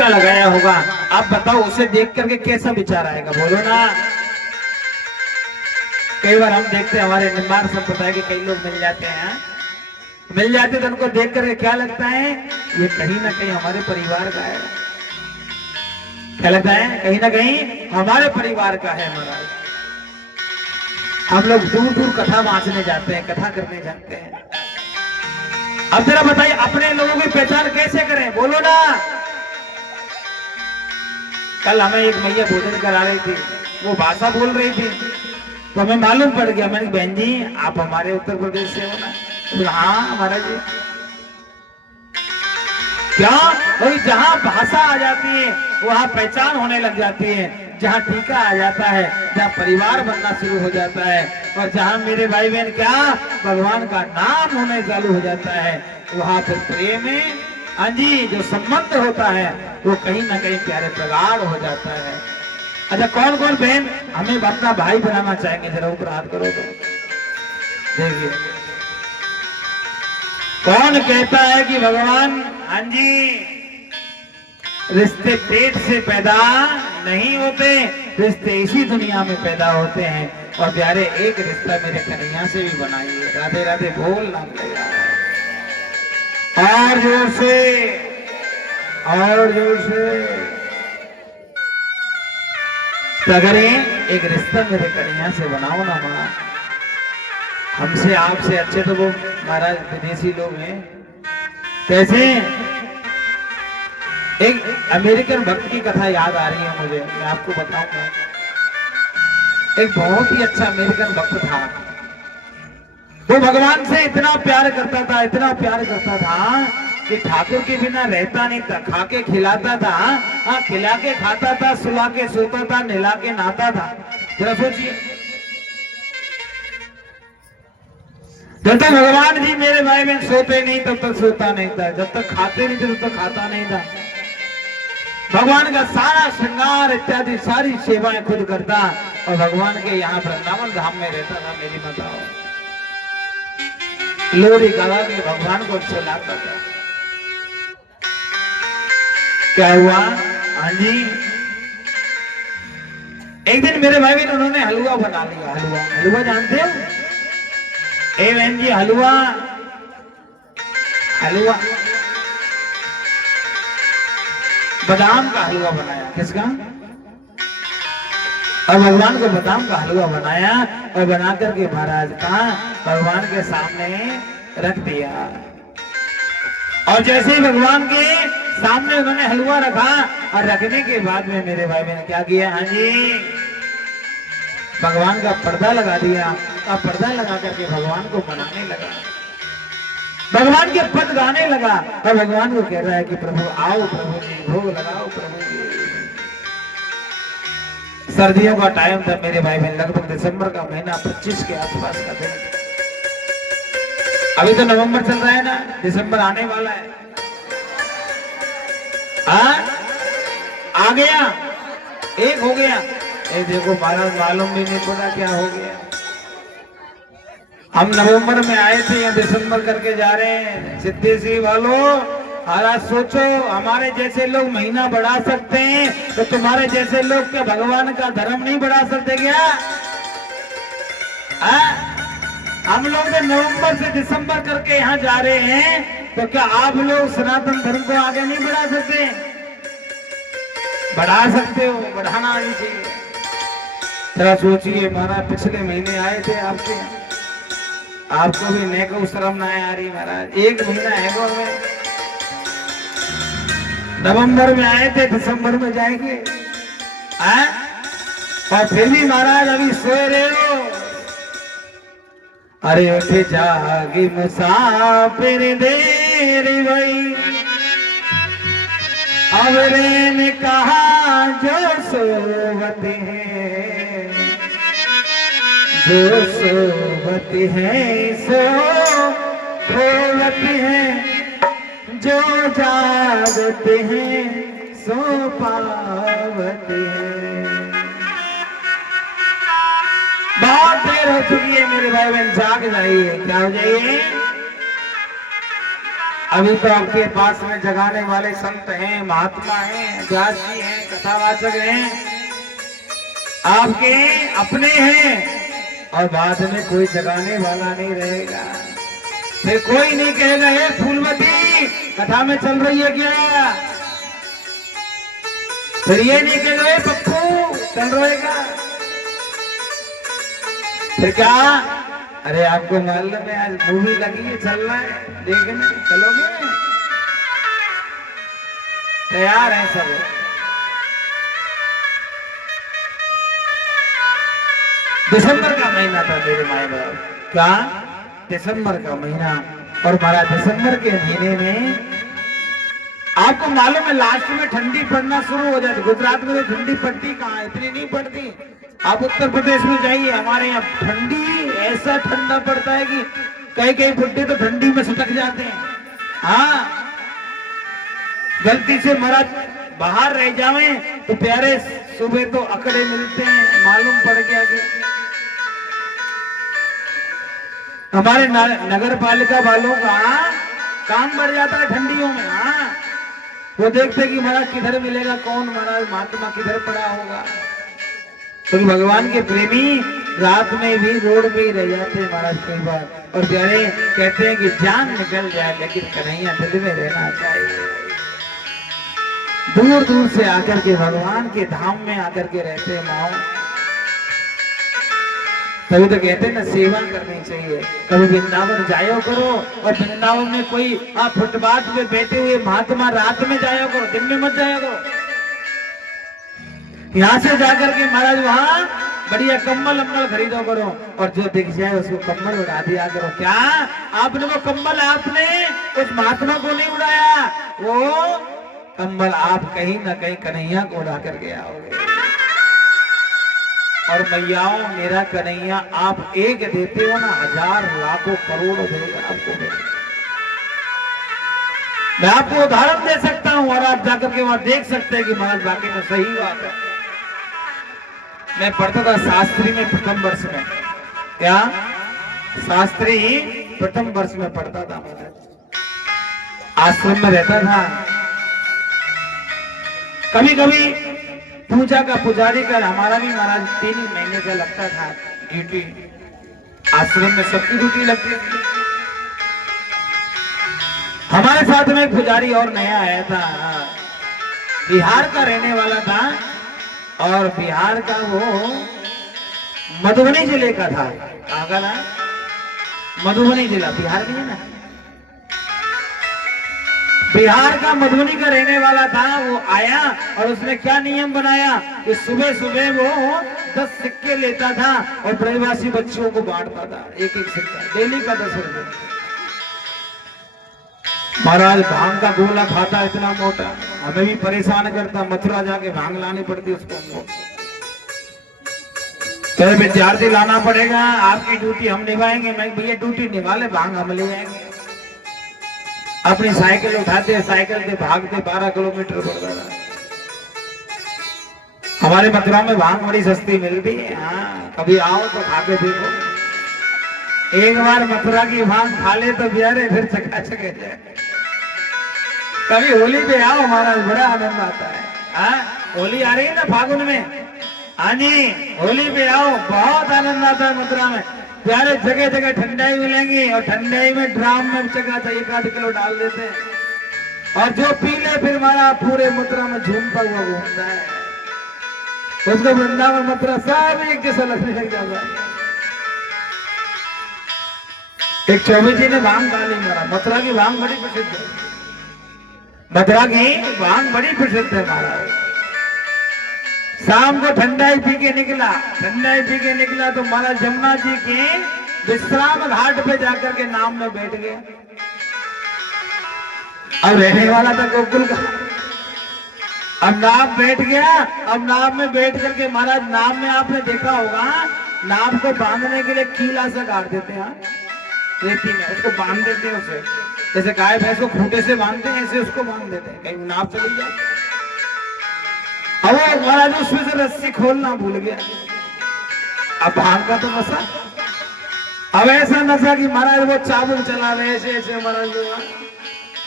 टीका लगाया होगा, आप बताओ उसे देख करके कैसा विचार आएगा, बोलो ना। कई बार हम देखते हैं हमारे निर्माण संप्रदाय के कई लोग मिल जाते हैं, मिल जाते तो उनको देख करके क्या लगता है, ये कहीं ना कहीं हमारे परिवार का है। क्या लगता है, कहीं ना कहीं हमारे परिवार का है महाराज। हम लोग दूर दूर कथा वांचने जाते हैं, कथा करने जाते हैं। अब जरा बताइए अपने लोगों की पहचान कैसे करें, बोलो ना। कल हमें एक मैया भोजन करा रही थी, वो भाषा बोल रही थी, तो हमें मालूम पड़ गया। मैंने बहन जी आप हमारे उत्तर प्रदेश से हो ना? तो हाँ महाराज जी। क्या भाई, जहाँ भाषा आ जाती है वहाँ पहचान होने लग जाती है, जहाँ टीका आ जाता है, जहाँ परिवार बनना शुरू हो जाता है, और जहाँ मेरे भाई बहन क्या भगवान का नाम होने चालू हो जाता है, वहाँ फिर प्रेम में हाँ जी जो संबंध होता है वो कहीं ना कहीं प्यारे प्रगाढ़ हो जाता है। अच्छा कौन कौन बहन हमें अपना भाई बनाना चाहेंगे, जरा ऊपर हाथ करो तो देखिए कौन कहता है कि भगवान हाँ जी रिश्ते पेट से पैदा नहीं होते, रिश्ते इसी दुनिया में पैदा होते हैं। और प्यारे एक रिश्ता मेरे कन्हैया से भी बनाइए, राधे राधे बोल नाम लेगा, और जोर से और जोर से अगर एक रिश्ता मेरे कन्हैया से बनाओ ना मां। हमसे आपसे अच्छे तो वो महाराज विदेशी लोग हैं। कैसे एक अमेरिकन भक्त की कथा याद आ रही है मुझे, मैं आपको बताऊंगा। एक बहुत ही अच्छा अमेरिकन भक्त था, वो भगवान से इतना प्यार करता था, इतना प्यार करता था कि ठाकुर के बिना रहता नहीं था। खा के खिलाता था, हाँ खिला के खाता था, सुला के सोता था, नहला के नहाता था। जरा सोचिए, जब तक भगवान जी मेरे भाई बहन सोते नहीं तब तक सोता नहीं था, जब तक खाते नहीं थे तब तक खाता नहीं था। भगवान का सारा श्रृंगार इत्यादि सारी सेवाएं खुद करता, और भगवान के यहाँ वृंदावन धाम में रहता था। मेरी बताओ लोरी गा के भगवान को चलाता था। क्या हुआ, हाँ जी एक दिन मेरे भाई बहन उन्होंने हलवा बना लिया। हलवा, हलवा जानते हो? ए बहन जी हलवा, हलवा बादाम का हलवा बनाया। किसका? और भगवान को बादाम का हलवा बनाया, और बना करके महाराज का भगवान के सामने रख दिया। और जैसे ही भगवान के सामने उन्होंने हलवा रखा, और रखने के बाद में मेरे भाई ने क्या किया, हाँ जी भगवान का पर्दा लगा दिया। और पर्दा लगा करके भगवान को बनाने लगा, भगवान के पद गाने लगा, और भगवान को कह रहा है कि प्रभु आओ, प्रभु जी भोग लगाओ, प्रभु जी। सर्दियों का टाइम था मेरे भाई बहन, लगभग दिसंबर का महीना 25 के आसपास का दिन। अभी तो नवंबर चल रहा है ना, दिसंबर आने वाला है। आ गया, एक हो गया। ये देखो महाराज मालूम भी नहीं पड़ा क्या हो गया। हम नवंबर में आए थे या दिसंबर करके जा रहे हैं। सिद्धेश्वरी वालों महाराज सोचो, हमारे जैसे लोग महीना बढ़ा सकते हैं तो तुम्हारे जैसे लोग क्या भगवान का धर्म नहीं बढ़ा सकते क्या? हम लोग तो नवंबर से दिसंबर करके यहाँ जा रहे हैं, तो क्या आप लोग सनातन धर्म को आगे नहीं बढ़ा सकते? बढ़ा सकते हो, बढ़ाना ही चाहिए। जरा सोचिए महाराज, पिछले महीने आए थे आपके, आपको भी नेको शर्म ना आ रही महाराज। एक महीना है गो में, नवंबर में आए थे, दिसंबर में जाएंगे। और फिर भी महाराज अभी सोए रहे हो। अरे उठ जागी मुसाफिर देर भई, अब रे ने कहा जो सोवत है, जो सोवत है सो खोवत है, जो जागत है सो पावत है। बहुत देर हो चुकी है मेरे भाई बहन, जाग जाइए। क्या हो जाइए? अभी तो आपके पास में जगाने वाले संत हैं, महात्मा हैं, व्यास जी हैं, कथावाचक हैं, आपके अपने हैं, और बाद में कोई जगाने वाला नहीं रहेगा। फिर कोई नहीं कहेगा ये फूलमती कथा में चल रही है क्या, फिर ये नहीं कहेगा ये पप्पू चल रहेगा, फिर क्या, अरे आपको मालूम है आज मूवी लगी है, चल रहा है, देखने चलोगे, तैयार है सब। दिसंबर का महीना था मेरे माए बाप, क्या दिसंबर का महीना, और हमारा दिसंबर के महीने में आपको मालूम है लास्ट में ठंडी पड़ना शुरू हो जाती। गुजरात में तो ठंडी पड़ती कहाँ, इतनी नहीं पड़ती। आप उत्तर प्रदेश में जाइए, हमारे यहाँ ठंडी ऐसा ठंडा पड़ता है कि कई कई बुड्ढे तो ठंडी में सुटक जाते हैं। हाँ, गलती से महाराज बाहर रह जावे तो प्यारे सुबह तो अकड़े मिलते हैं, मालूम पड़ गया कि हमारे नगर पालिका वालों का काम बढ़ जाता है ठंडियों में। हाँ, वो देखते कि महाराज किधर मिलेगा, कौन महाराज महात्मा किधर पड़ा होगा। तो भगवान के प्रेमी रात में भी रोड पे ही रह जाते हैं महाराज कई बार, और प्यारे कहते हैं कि जान निकल जाए लेकिन कन्हैया दिल में रहना चाहिए। दूर दूर से आकर के भगवान के धाम में आकर के रहते हैं माओ, तभी तो कहते हैं ना सेवा करनी चाहिए। कभी वृंदावन जायो करो, और वृंदावन में कोई आप फुटपाथ पे बैठे हुए महात्मा रात में जाया करो, दिन में मत जाया करो। यहाँ से जाकर के महाराज वहां बढ़िया कम्बल अम्बल खरीदो करो, और जो दिख जाए उसको कम्बल उड़ा दिया करो। क्या आपने वो कम्बल आपने उस महात्मा को नहीं उड़ाया, वो कम्बल आप कहीं ना कहीं कन्हैया को उड़ा करके आओगे। और मैयाओं मेरा कन्हैया आप एक देते हो ना, हजार लाखों करोड़ों देगा आपको। मैं आपको उदाहरण दे सकता हूं, और आप जाकर के वहां देख सकते हैं कि महाराज बाकी में सही बात है। मैं पढ़ता था शास्त्री में प्रथम वर्ष में, क्या शास्त्री प्रथम वर्ष में पढ़ता था, महाराज आश्रम में रहता था। कभी कभी पूजा का पुजारी का हमारा भी महाराज 3 महीने का लगता था ड्यूटी, आश्रम में सबकी ड्यूटी लगती थी। हमारे साथ में एक पुजारी और नया आया था, बिहार का रहने वाला था, और बिहार का वो मधुबनी जिले का था। कहाँ का था? मधुबनी जिला, बिहार में है ना, बिहार का मधुबनी का रहने वाला था। वो आया और उसने क्या नियम बनाया कि सुबह सुबह वो 10 सिक्के लेता था और प्रवासी बच्चों को बांटता था, एक एक सिक्का डेली का 10 रुपए। महाराज भांग का गोला खाता, इतना मोटा, हमें भी परेशान करता, मथुरा जाके भांग लानी पड़ती उसको। तो विद्यार्थी लाना पड़ेगा, आपकी ड्यूटी हम निभाएंगे। मैं भैया ड्यूटी निभा ले, भांग हम ले जाएंगे। अपनी साइकिल उठाते, साइकिल से भागते 12 किलोमीटर पड़ता था। हमारे मथुरा में भांग बड़ी सस्ती मिलती है। हाँ, कभी आओ तो खा के देखो। एक बार मथुरा की भांग खा ले तो बिहारे फिर चकाचक है जाए। कभी होली पे आओ महाराज, बड़ा आनंद आता है। हाँ, होली आ रही है ना फागुन में, हाँ जी, होली पे आओ, बहुत आनंद आता है मथुरा में। प्यारे जगह जगह ठंडाई मिलेंगी, और ठंडाई में ड्राम में चकाचा 1-8 किलो डाल देते हैं, और जो पी ले फिर हमारा पूरे मथुरा में झूमता हुआ घूमता है। उसको वृंदावन मथुरा सब एक जैसा लगने लग जाता है। एक चौबे जी ने भांग डाली मारा, मथुरा की भांग बड़ी प्रसिद्ध है, मथुरा की भांग बड़ी प्रसिद्ध है महाराज। शाम को ठंडाई पी के निकला, ठंडाई पी के निकला तो महाराज यमुना जी के विश्राम घाट पे जाकर के नाव में बैठ गए। अब रहने वाला था गोकुल का, अब नाव बैठ गया। अब नाव में बैठ करके महाराज, नाव में आपने देखा होगा, नाव को बांधने के लिए कीला से काट देते हैं रेती में, उसको बांध देते हैं उसे, जैसे गाय भैंस को खूंटे से बांधते हैं ऐसे उसको बांध देते हैं, कहीं नाव चली जाए। अब वो महाराज उसमें से रस्सी खोलना भूल गया। अब भांग का तो नशा, अब ऐसा नशा कि महाराज वो चाबुक चला रहे ऐसे ऐसे महाराज,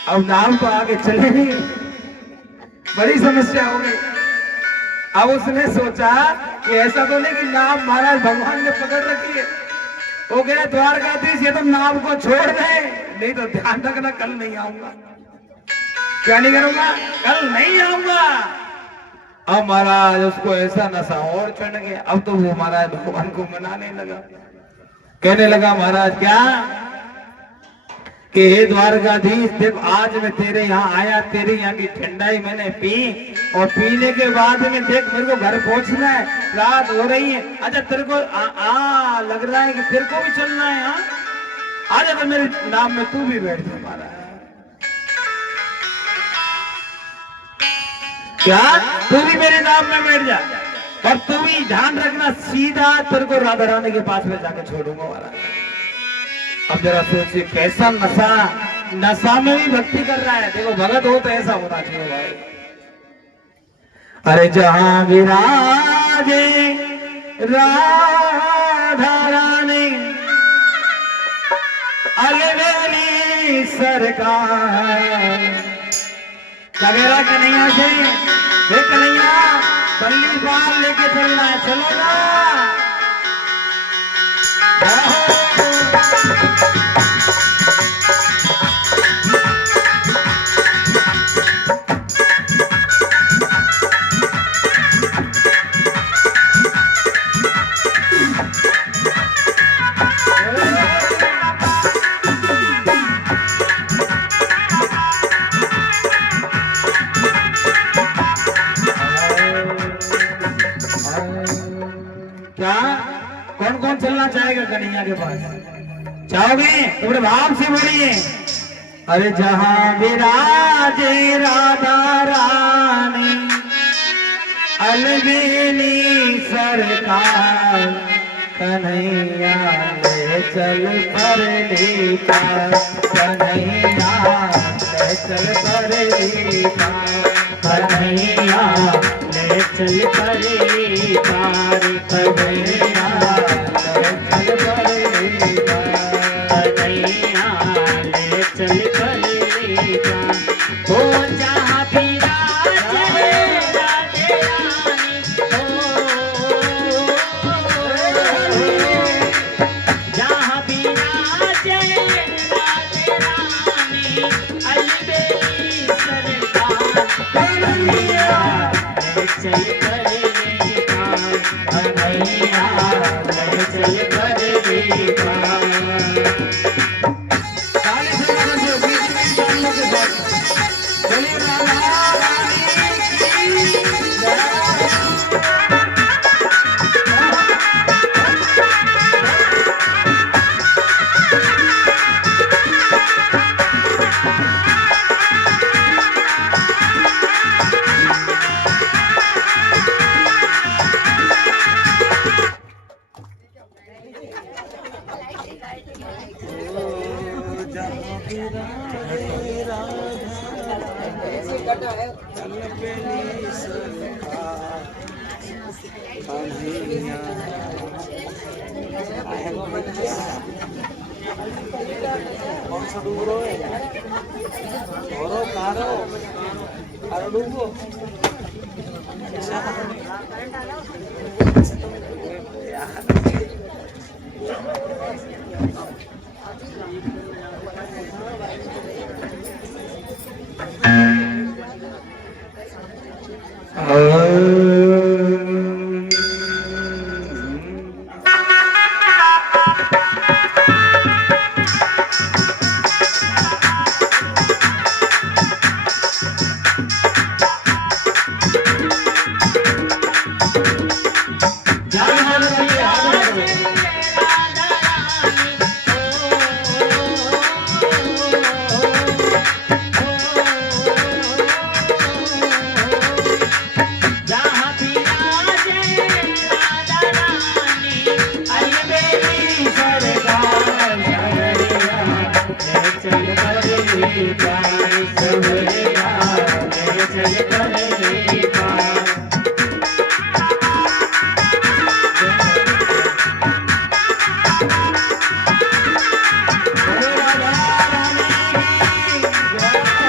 अब नाव तो आगे चले नहीं, बड़ी समस्या हो गई। अब उसने सोचा कि ऐसा तो नहीं कि नाव महाराज भगवान ने पकड़ रखी है, वो गया द्वारकाधीश ये तो नाव को छोड़ दे, नहीं तो ध्यान रखना कल नहीं आऊंगा। क्या नहीं करूंगा? कल नहीं आऊंगा। अब महाराज उसको ऐसा नशा और चढ़ गया। अब तो वो महाराज भगवान को मनाने लगा, कहने लगा महाराज क्या कि हे द्वारकाधीश देख, आज मैं तेरे यहाँ आया, तेरे यहाँ की ठंडाई मैंने पी और पीने के बाद में देख मेरे को घर पहुंचना है, रात हो रही है। अच्छा तेरे को लग रहा है कि तेरे को भी चलना है? हाँ आजा तो मेरे नाम में तू भी बैठ जा महाराज। क्या तू भी मेरे नाम में बैठ जा, और तू भी ध्यान रखना सीधा तेरे को राधा रानी के पास में जाकर छोड़ूंगा महाराज। अब जरा सोचिए कैसा नशा, नशा में भी भक्ति कर रहा है। देखो भगत हो तो ऐसा होना चाहिए भाई। अरे जहां विराजे राधा रानी अलवेली सरकार, कबेरा कन्हैया से वे कन्हैया बल्ली बाल लेके चलना है, चलो ना। क्या कौन कौन चलना चाहेगा कन्हैया के पास? चाहोगे तो बड़े भाव से बोलिए। अरे जहां विराजे राधा रानी अलवेली सरकार, कन्हैया ले चल परली पार, कन्हैया ले चल परली पार, कन्हैया ले चल परली पार, कन्हैया ले चल परली पार, कन्हैया ले चल परली पार। हो जहाँ विराजे राधे रानी, जहाँ विराजे राधे रानी अलवेली सरकार, कन्हैया ले चल परली पार, कन्हैया ले चल परली पार। कौन सा डूबरो है? घोरो कारो कारो डूबो।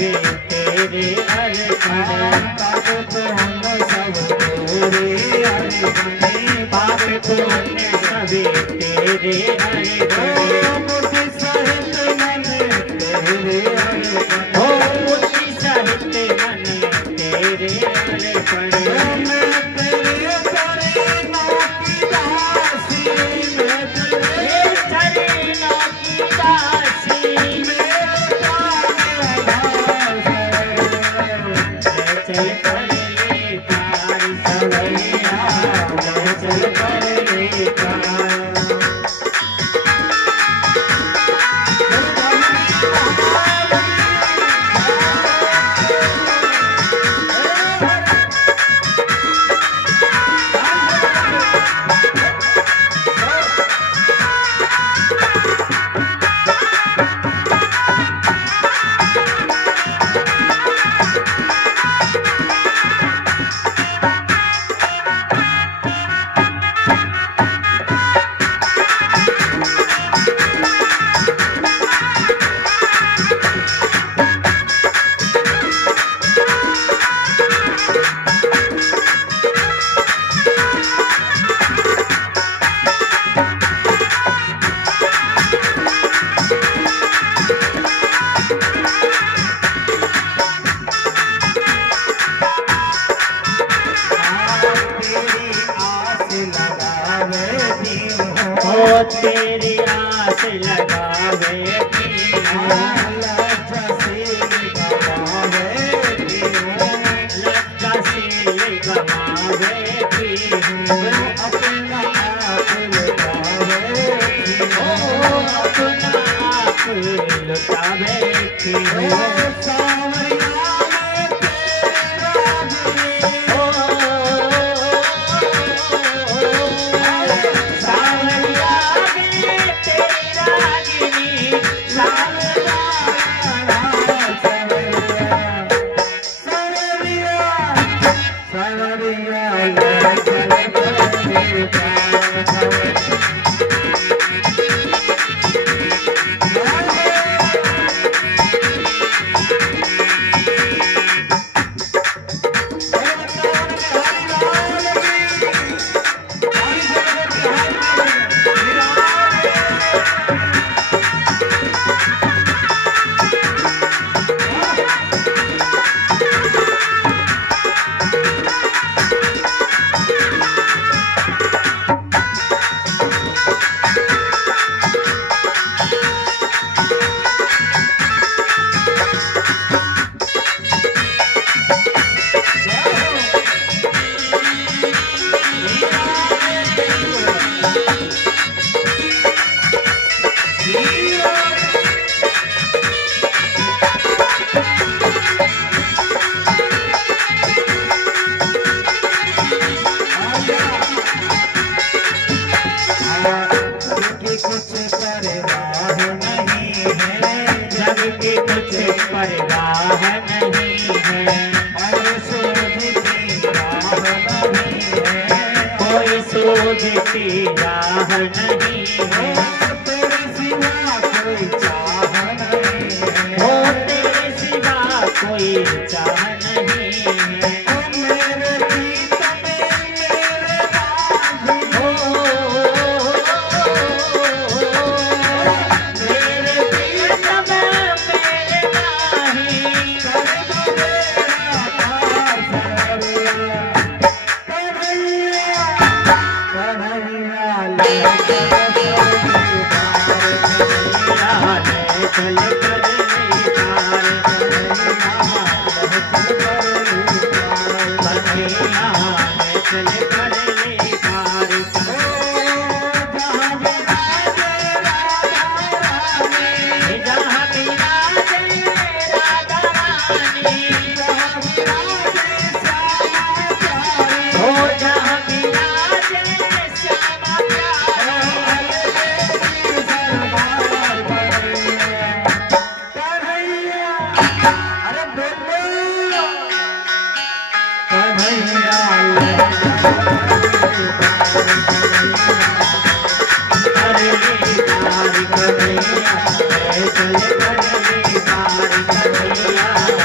सभी तेरे अर्पण पाप पुण्य सब तेरे अर्पण पाप पुण्य सभी तेरे अर्पण बुद्धि सहित मन तेरे अर्पण हो बुद्धि सहित मन तेरे अर्पण मैं तेरे चरणों की दासी मैं तेरे चरणों की दासी चल कर ले पार सवैया चल कर ले पार तेरी आस लगावे लज्जा से गवावे अपना आप लुटावे अपना आप लुटावे परवाह नहीं है और सूझती राह नहीं है कोई सूझती राह नहीं है तेरे सिवा कोई चाह नहीं हो है तेरे सिवा कोई चाह नहीं है मेरे गीत में मेरे बाबू मेरे प्रिय मेरे नाही चल कर ले पार बनिया चल कर ले पार जहाँ विराजे राधा रानी हो जहाँ विराजे श्यामा अरे बोलो करे पार कन्हैया चल कर ले पार कन्हैया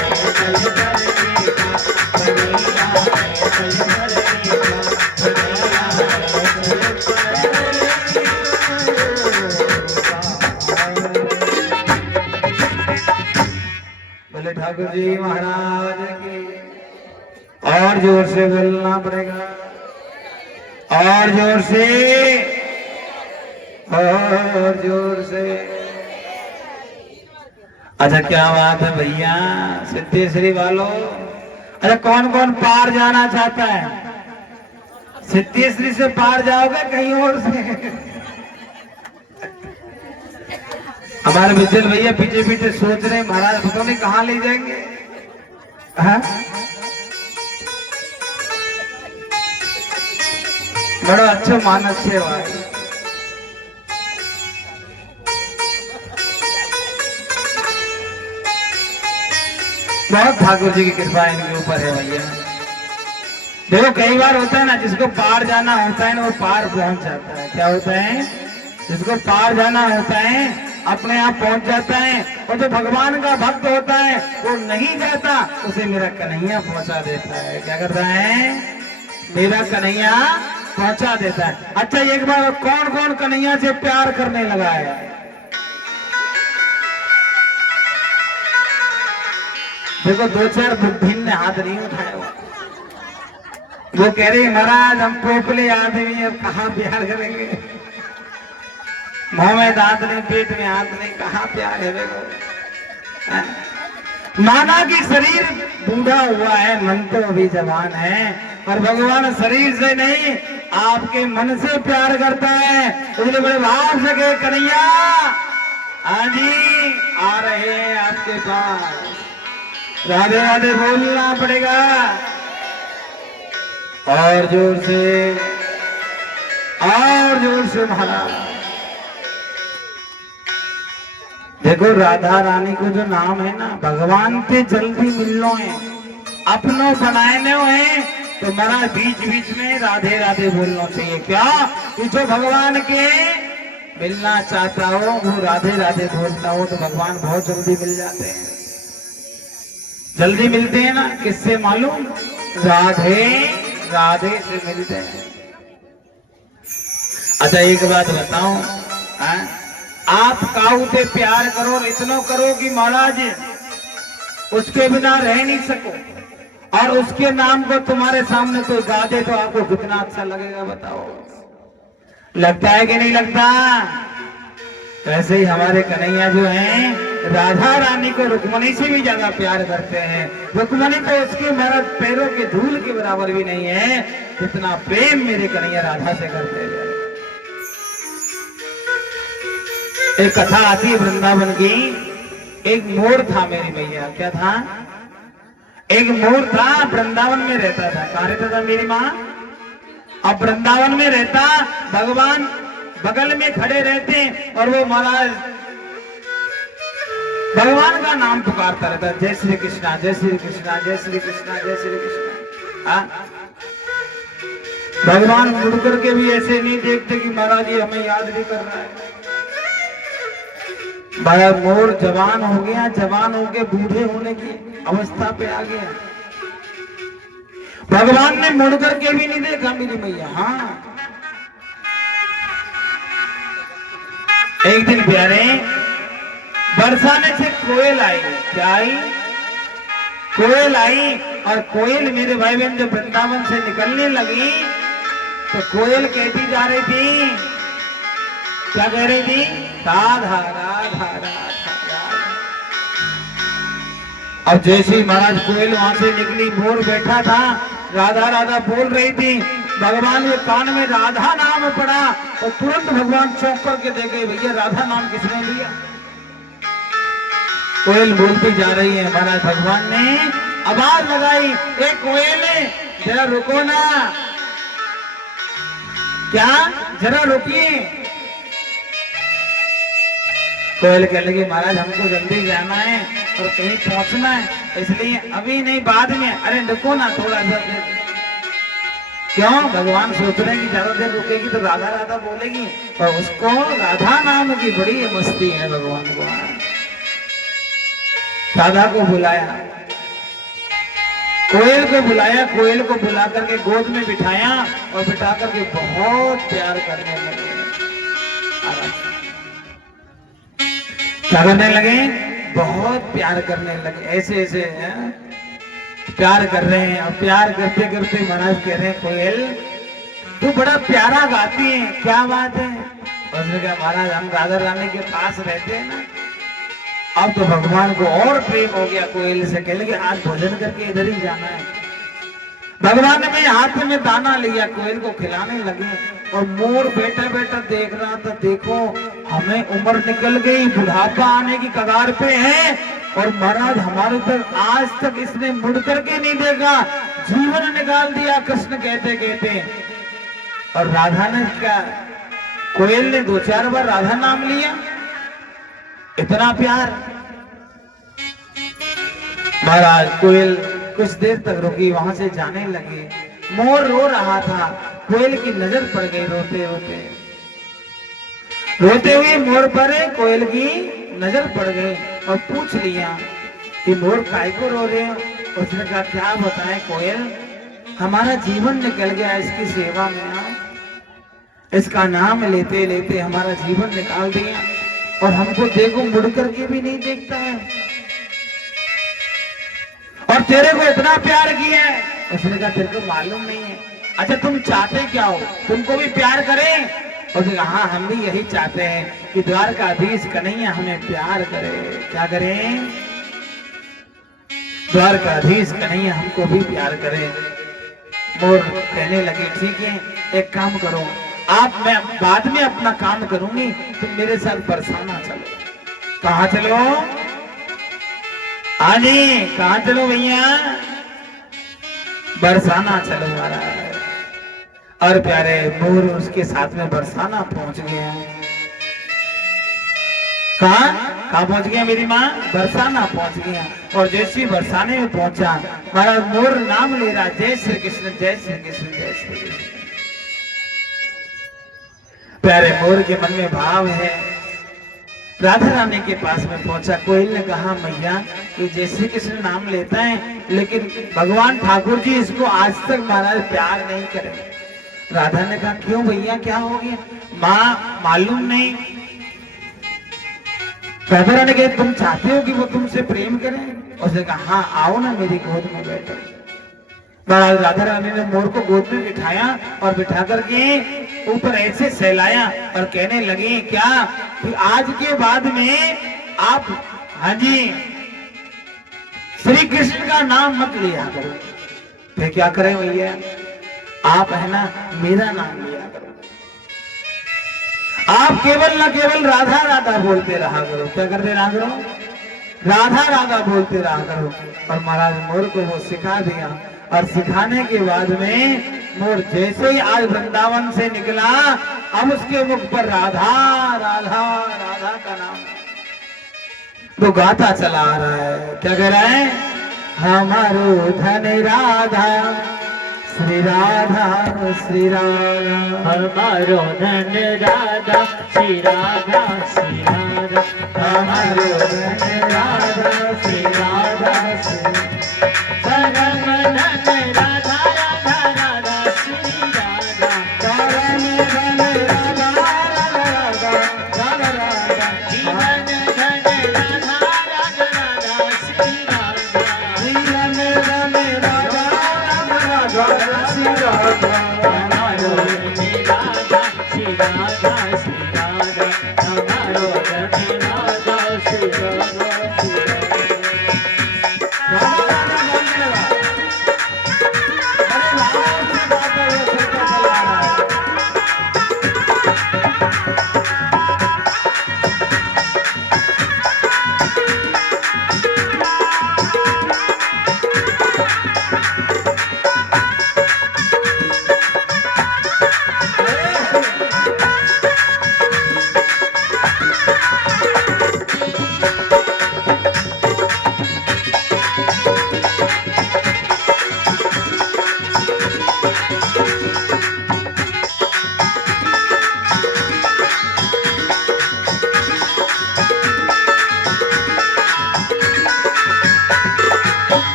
ठाकुर जी महाराज की। और जोर से बोलना पड़ेगा, और जोर से, और जोर से। अच्छा क्या बात है भैया सिद्धेश्वरी वालों। अच्छा कौन कौन पार जाना चाहता है? सिद्धेश्वरी से पार जाओगे कहीं और से? हमारे विजल भैया पीछे पीछे सोच रहे हैं महाराज पता नहीं कहाँ ले जाएंगे। हाँ? बड़ा अच्छा मानस है भाई। बहुत ठाकुर जी की कृपा इनके ऊपर है भैया। देखो कई बार होता है ना जिसको पार जाना होता है ना वो पार पहुंच जाता है। क्या होता है? जिसको पार जाना होता है अपने आप पहुंच जाता है, और जो भगवान का भक्त होता है वो नहीं जाता, उसे मेरा कन्हैया पहुंचा देता है। क्या करता है? मेरा कन्हैया पहुंचा देता है। अच्छा एक बार कौन कौन कन्हैया से प्यार करने लगा है? देखो दो चार बुद्धिन ने हाथ नहीं उठाया। वो कह रही महाराज हम पोपले आदमी अब कहाँ प्यार करेंगे, मुंह में दांत नहीं पेट में हाथ नहीं, कहाँ प्यार है। देखो माना कि शरीर बूढ़ा हुआ है मन तो अभी जवान है, और भगवान शरीर से नहीं आपके मन से प्यार करता है। इसलिए बड़े भाव से कहे कन्हैया हाँ जी आ रहे हैं आपके पास। राधे राधे बोलना पड़ेगा, और जोर से, और जोर से महाराज। देखो राधा रानी को जो नाम है ना भगवान के जल्दी मिलनो है, अपनों बनाने है, तो महाराज बीच बीच में राधे राधे बोलना चाहिए। क्या कि जो भगवान के मिलना चाहता हो वो राधे राधे बोलता हो तो भगवान बहुत जल्दी मिल जाते हैं। जल्दी मिलते हैं ना किससे मालूम? राधे राधे से मिलते हैं। अच्छा एक बात बताओ, आप काऊ से प्यार करो और इतना करो कि महाराज उसके बिना रह नहीं सको, और उसके नाम को तुम्हारे सामने कोई गा दे तो आपको कितना अच्छा लगेगा बताओ? लगता है कि नहीं लगता? वैसे ही हमारे कन्हैया जो हैं राधा रानी को रुक्मणी से भी ज्यादा प्यार करते हैं। रुक्मणी तो उसके महाराज पैरों के धूल के बराबर भी नहीं है, जितना प्रेम मेरे कन्हैया राधा से करते हैं। एक कथा आती है वृंदावन की। एक मोर था मेरी भैया। क्या था? एक मोर था, वृंदावन में रहता था। कहाँ रहता था मेरी माँ? अब वृंदावन में रहता, भगवान बगल में खड़े रहते और वो महाराज भगवान का नाम पुकारता रहता, जय श्री कृष्णा जय श्री कृष्णा जय श्री कृष्णा जय श्री कृष्णा। भगवान मुड़ करके भी ऐसे नहीं देखते कि महाराज ये हमें याद भी कर रहा है। भाई मोर जवान हो गया, जवान होके बूढ़े होने की अवस्था पे आ गया। भगवान ने मुड़ करके भी नहीं देखा मेरी मैया। हाँ एक दिन प्यारे बरसाने से कोयल आई। क्या आई? कोयल आई, और कोयल मेरे भाई बहन जब वृंदावन से निकलने लगी तो कोयल कहती जा रही थी, क्या कह रही थी? राधा राधा राधा राधा। अब जैसे ही महाराज कोयल वहां से निकली, मोर बैठा था, राधा राधा बोल रही थी। भगवान के कान में राधा नाम पड़ा और तुरंत भगवान चौंक करके देखे भैया राधा नाम किसने लिया? कोयल बोलती जा रही है। महाराज भगवान ने आवाज लगाई, ए कोयल जरा रुको ना। क्या? जरा रुकिए। कोयल कह लगी महाराज हमको जल्दी जाना है और कहीं पहुंचना है, इसलिए अभी नहीं बाद में। अरे रुको ना थोड़ा सा देर। क्यों? भगवान सोच रहे हैं कि ज्यादा देर रुकेगी तो राधा राधा बोलेगी, और उसको राधा नाम की बड़ी मस्ती है भगवान को। राधा को बुलाया, कोयल को बुलाया, कोयल को बुला करके गोद में बिठाया और बिठा करके बहुत प्यार करने लगे। क्या करने लगे? बहुत प्यार करने लगे, ऐसे ऐसे हैं, प्यार कर रहे हैं। और प्यार करते करते महाराज कह रहे हैं कोयल तू बड़ा प्यारा गाती है, क्या बात है? उसने कहा महाराज हम राधा रानी के पास रहते हैं ना, अब तो भगवान को और प्रेम हो गया कोयल से। कह लगे आज भोजन करके इधर ही जाना है। भगवान ने मेरे हाथ में दाना लिया, कोयल को खिलाने लगे। और मोर बैठा बैठा देख रहा था, देखो हमें उम्र निकल गई, बुढ़ापा आने की कगार पे है, और महाराज हमारे तक आज तक इसने मुड़ करके नहीं देखा, जीवन निकाल दिया कृष्ण कहते कहते। और राधा ने क्या, कोयल ने 2-4 बार राधा नाम लिया, इतना प्यार। महाराज कोयल कुछ देर तक रुकी, वहां से जाने लगे। मोर रो रहा था, कोयल की नजर पड़ गई रोते रोते। रोते हुए मोर पर कोयल की नजर पड़ गई और पूछ लिया कि मोर काय को रो रहे हो? उसने कहा क्या बताएं कोयल, हमारा जीवन निकल गया इसकी सेवा में, इसका नाम लेते लेते हमारा जीवन निकाल दिया, और हमको देखो मुड़ करके भी नहीं देखता है, और तेरे को इतना प्यार किया है। उसने कहा तेरे को मालूम नहीं है। अच्छा तुम चाहते क्या हो, तुमको भी प्यार करें? उसने कहा हाँ हम भी यही चाहते हैं कि द्वारकाधीश कन्हैया हमें प्यार करे। क्या करें? द्वारकाधीश कन्हैया हमको भी प्यार करे। मोर कहने लगे ठीक है, एक काम करो आप, मैं बाद में अपना काम करूंगी, तुम मेरे साथ बरसाना चलो। कहाँ चलो? हाँ जी कहाँ चलो भैया? बरसाना चलो महाराज। और प्यारे मोर उसके साथ में बरसाना पहुंच गया। कहाँ पहुंच गया मेरी माँ? बरसाना पहुंच गया। और जैसे ही बरसाने में पहुंचा, महाराज मोर नाम ले रहा, जय श्री कृष्ण जय श्री कृष्ण जय श्री कृष्ण। प्यारे मोर के मन में भाव है। राधा रानी के पास में पहुंचा। कोयल ने कहा मैया ये जय श्री कृष्ण नाम लेता है, लेकिन भगवान ठाकुर जी इसको आज तक महाराज प्यार नहीं करे। राधा ने कहा क्यों भैया क्या हो गया? माँ मालूम नहीं। राधा रानी कहे तुम चाहते हो कि वो तुमसे प्रेम करे? उसने कहा हाँ आओ ना मेरी गोद में बैठो। महाराज राधा रानी ने मोर को गोद में बिठाया और बिठा करके ऊपर ऐसे सहलाया और कहने लगी क्या कि आज के बाद में आप हाँ जी श्री कृष्ण का नाम मत लिया करो। फिर क्या करें भैया? आप है ना मेरा नाम लिया करो। आप केवल ना केवल राधा राधा बोलते रहा करो। क्या करते रहा करो? राधा राधा बोलते रहा करो। और महाराज मोर को वो सिखा दिया। और सिखाने के बाद में मोर जैसे ही आज वृंदावन से निकला, अब उसके मुख पर राधा राधा राधा का नाम तो गाता चला आ रहा है। क्या कह रहा है? हमारो धन राधा श्री राधा श्री राधा, हमारो धन राधा श्री राधा श्री राधा, हमारो धन राधा श्री राधा श्री परम धन राधा राधा राधा श्री राधा, परम धन राधा राधा राधा राधा, जीवन धन राधा राधा राधा श्री राधा, जीवन धन राधा राधा राधा श्री राधा, हमारो धन राधा श्री राधा श्री राधा, हमारो धन राधा श्री राधा श्री राधा।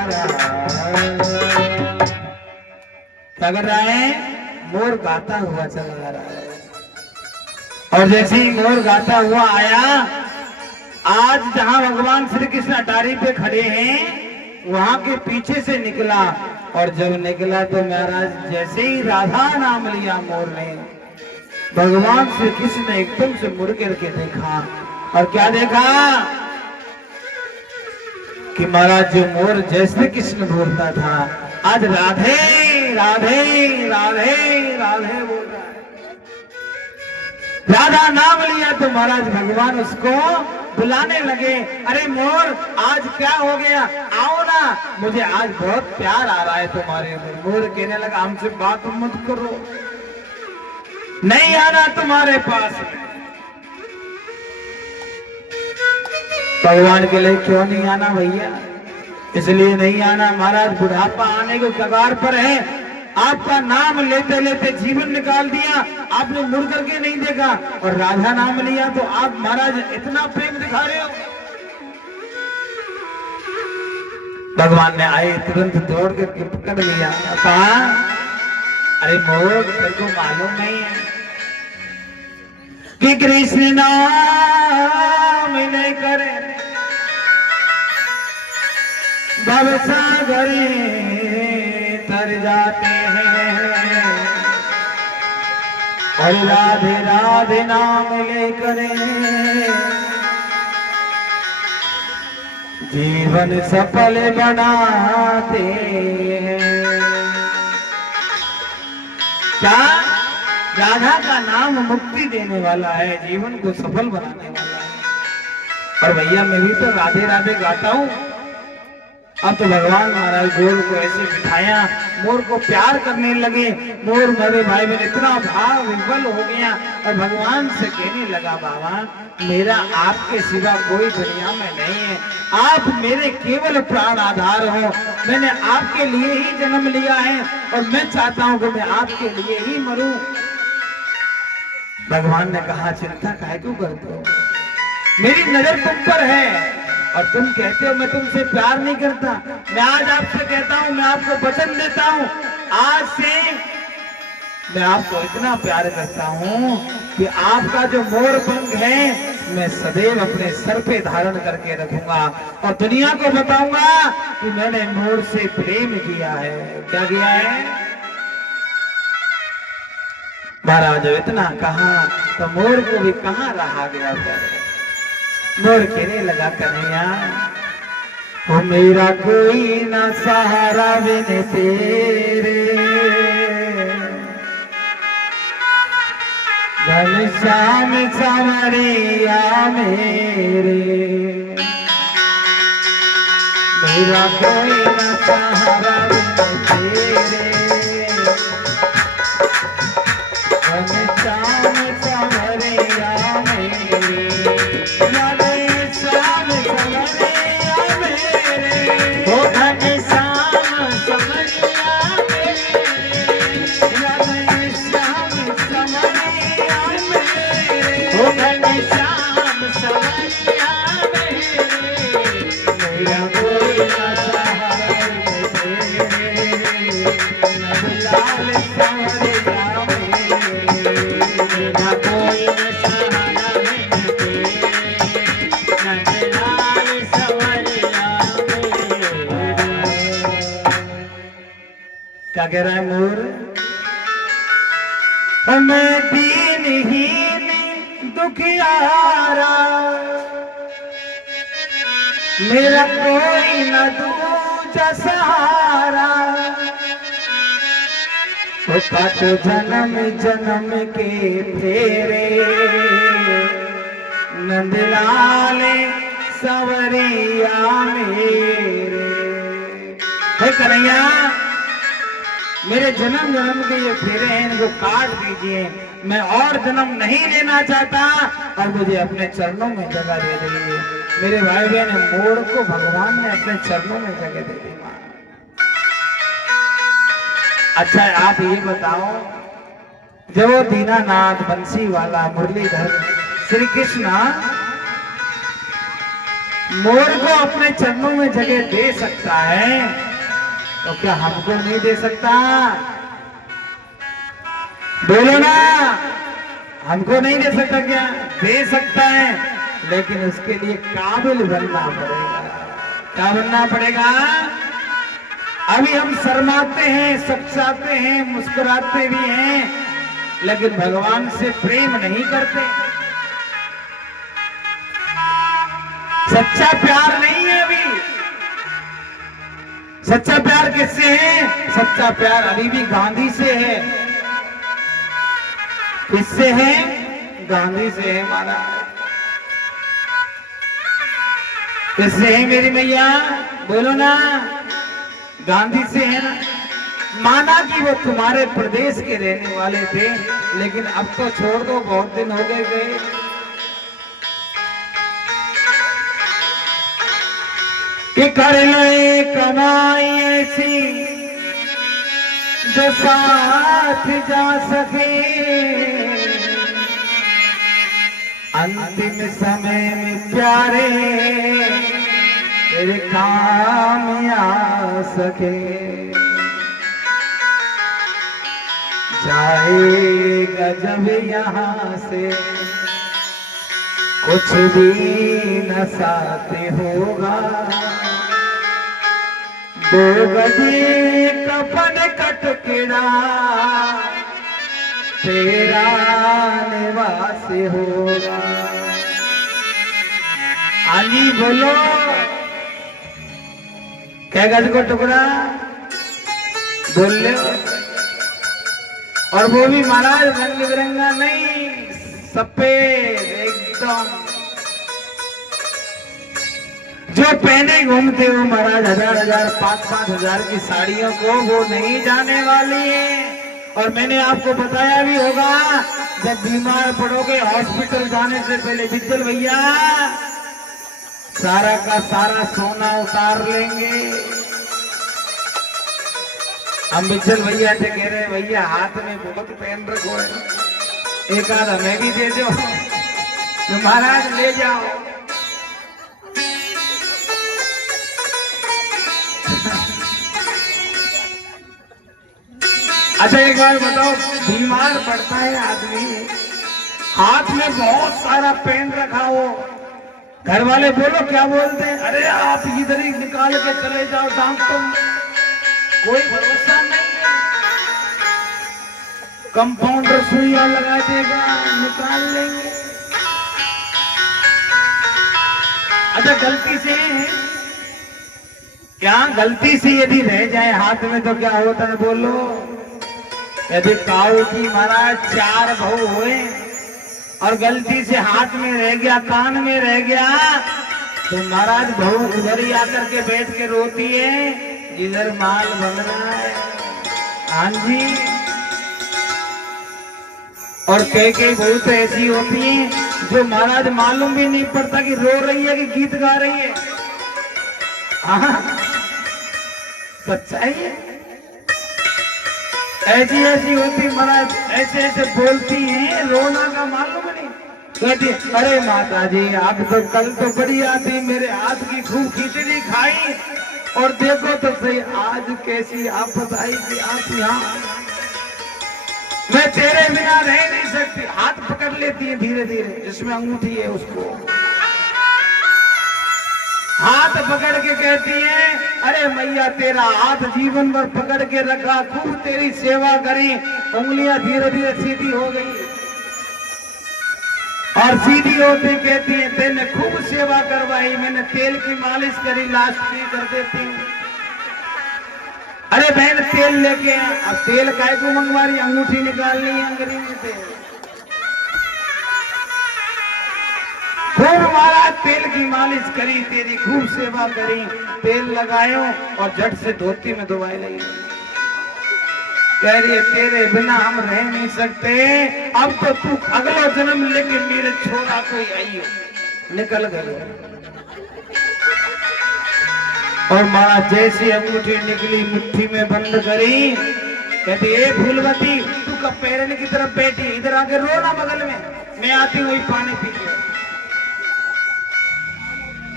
क्या कर रहा है? मोर गाता हुआ चला रहा है। और जैसे ही मोर गाता हुआ आया, आज जहां भगवान श्री कृष्ण अटारी पे खड़े हैं वहां के पीछे से निकला, और जब निकला तो महाराज जैसे ही राधा नाम लिया मोर ने, भगवान श्री कृष्ण ने एकदम से मुड़ करके देखा, और क्या देखा कि महाराज जो मोर जय श्री कृष्ण बोलता था आज राधे राधे राधे राधे बोल रहा है। राधा नाम लिया तो महाराज भगवान उसको बुलाने लगे, अरे मोर आज क्या हो गया, आओ ना, मुझे आज बहुत प्यार आ रहा है तुम्हारे ऊपर। मोर कहने लगा हमसे बात मत करो, नहीं आना तुम्हारे पास। भगवान के लिए क्यों नहीं आना भैया? इसलिए नहीं आना महाराज बुढ़ापा आने को कगार पर है, आपका नाम लेते लेते जीवन निकाल दिया, आपने मुड़ करके नहीं देखा, और राधा नाम लिया तो आप महाराज इतना प्रेम दिखा रहे हो। भगवान ने आए तुरंत दौड़ करके पकड़ लिया, कहा अरे मोर तेरे को मालूम नहीं है कि कृष्ण नाम नहीं करे भवसागरे तर जाते हैं, और राधे राधे नाम लेकर जीवन सफल बनाते हैं। क्या? राधा का नाम मुक्ति देने वाला है, जीवन को सफल बनाने वाला है। और भैया मैं भी तो राधे राधे गाता हूं। अब तो भगवान महाराज मोर को ऐसे बिठाया, मोर को प्यार करने लगे। मोर मेरे भाई में इतना भाव विफल हो गया और भगवान से कहने लगा बाबा मेरा आपके सिवा कोई दुनिया में नहीं है, आप मेरे केवल प्राण आधार हो, मैंने आपके लिए ही जन्म लिया है और मैं चाहता हूं कि मैं आपके लिए ही मरूं। भगवान ने कहा चिंता काहे क्यों करते हो, मेरी नजर तुम पर है और तुम कहते हो मैं तुमसे प्यार नहीं करता। मैं आज आपसे कहता हूं, मैं आपको वचन देता हूं, आज से मैं आपको इतना प्यार करता हूं कि आपका जो मोर पंख है मैं सदैव अपने सर पे धारण करके रखूंगा और दुनिया को बताऊंगा कि मैंने मोर से प्रेम किया है। क्या किया है? महाराज इतना कहा तो मोर को भी कहां रहा गया। मोर कहने लगा कन्हैया वो मेरा कोई ना सहारा बिन तेरे, घनश्याम संवरिया मेरे, मेरा कोई ना सहारा बिन तेरे, घनश्याम संवरिया मेरे, क्या कह रहा है मोर? मैं दीनहीन दुखियारा, मेरा कोई न दूजा सहारा, काट जन्म जन्म के फेरे, नंदलाले सवरिया मेरे। हे कन्हैया मेरे जन्म जन्म के ये फेरे हैं, इनको काट दीजिए, मैं और जन्म नहीं लेना चाहता और मुझे अपने चरणों में जगह दे दीजिए। मेरे भाई बहन मोर को भगवान ने अपने चरणों में जगह दे दी। अच्छा आप ये बताओ जब वो दीनानाथ बंसी वाला मुरलीधर श्री कृष्ण मोर को अपने चरणों में जगह दे सकता है तो क्या हमको नहीं दे सकता? बोलो ना, हमको नहीं दे सकता क्या? दे सकता है, लेकिन उसके लिए काबिल बनना पड़ेगा। क्या बनना पड़ेगा? अभी हम शर्माते हैं, सचाते हैं, मुस्कुराते भी हैं, लेकिन भगवान से प्रेम नहीं करते। सच्चा प्यार नहीं है अभी। सच्चा प्यार किससे है? सच्चा प्यार अभी भी गांधी से है। किससे है? गांधी से है महाराज। किससे है मेरी मैया? बोलो ना, गांधी से है ना। माना कि वो तुम्हारे प्रदेश के रहने वाले थे, लेकिन अब तो छोड़ दो, बहुत दिन हो गए। कि कर ले कमाई ऐसी जो साथ जा सके, अंतिम समय में प्यारे तेरे काम आ सके। जाएगा जब यहाँ से कुछ भी न साथ होगा, 2 गजे कफन का टुकड़ा तेरा निवास होगा। आली बोलो, क्या गज को टुकड़ा बोल ले। और वो भी महाराज रंग बिरंगा नहीं, सफेद एकदम। जो पहने घूमते हो महाराज 1000-1000, 5,000 की साड़ियों को, वो नहीं जाने वाली है। और मैंने आपको बताया भी होगा, जब बीमार पड़ोगे हॉस्पिटल जाने से पहले बिज्जल भैया सारा का सारा सोना उतार लेंगे। हम बिज्जल भैया से कह रहे, भैया हाथ में बहुत पहन रखो है, एक आध हमें भी दे दो तो महाराज ले जाओ। अच्छा एक बार बताओ, बीमार पड़ता है आदमी, हाथ में बहुत सारा पेन रखा हो, घर वाले बोलो क्या बोलते हैं? अरे आप इधर ही निकाल के चले जाओ डॉक्टर, कोई भरोसा नहीं है। कंपाउंडर सुइयां लगा देगा, निकाल लेंगे। अच्छा गलती से क्या, गलती से यदि रह जाए हाथ में तो क्या होता है बोलो? यदि काऊ की महाराज 4 बहू हुए और गलती से हाथ में रह गया, कान में रह गया, तो महाराज बहू उधर ही आकर के बैठ के रोती है जिधर माल बन रहा है। हाँ जी। और कई बहू तो ऐसी होती हैं जो महाराज मालूम भी नहीं पड़ता कि रो रही है कि गीत गा रही है। हाँ सच्चाई है। ऐसी होती महाराज, ऐसे बोलती हैं, रोना का मालूम नहीं। कहती अरे माता जी आप तो कल तो बढ़िया थी, मेरे हाथ की खूब खिचड़ी खाई, और देखो तो सही आज कैसी आफत आई थी आप यहाँ, मैं तेरे बिना रह नहीं सकती। हाथ पकड़ लेती है धीरे धीरे, जिसमें अंगूठी है उसको हाथ पकड़ के कहती है अरे मैया तेरा हाथ जीवन भर पकड़ के रखा, खूब तेरी सेवा करी, उंगलियां धीरे धीरे सीधी हो गई, और सीधी होती कहती है तेने खूब सेवा करवाई, मैंने तेल की मालिश करी, लास्ट में कर देती हूँ। अरे बहन तेल लेके आ। अब तेल काय को मंगवा रही, अंगूठी निकालनी है अंग्रेजी तेल। खूब महाराज तेल की मालिश करी, तेरी खूब सेवा करी, तेल लगायो और झट से धोती में धोवाई लगी। कह रही है तेरे बिना हम रह नहीं सकते, अब तो तू अगला जन्म लेके मेरे छोरा कोई आई हो। निकल गई। और महाराज जैसी अंगूठी निकली मुट्ठी में बंद करी, कहती ए फूलवती तू कब पैरन की तरफ बैठी, इधर आके रो ना बगल में, मैं आती हूँ पानी पी के।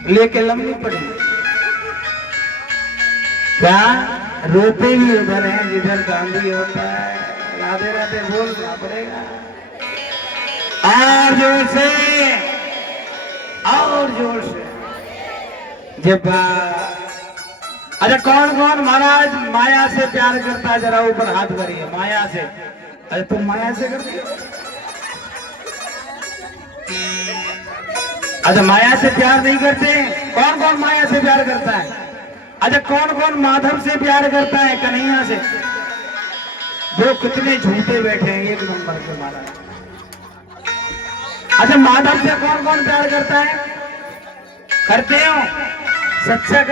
लेके लंबी पड़ी। क्या रोते भी उधर हैं जिधर गांधी होता है। राधे राधे बोलना पड़ेगा और जोर से, और जोर से। जब अच्छा कौन कौन महाराज माया से प्यार करता है, जरा ऊपर हाथ करिए। माया से, अरे तुम माया से करते हो? अच्छा माया से प्यार नहीं करते। कौन कौन माया से प्यार करता है? अच्छा कौन कौन माधव से प्यार करता है, कन्हैया से? वो कितने झूठे बैठे हैं एक नंबर के महाराज। अच्छा माधव से कौन कौन प्यार करता है? करते हो? सच्चा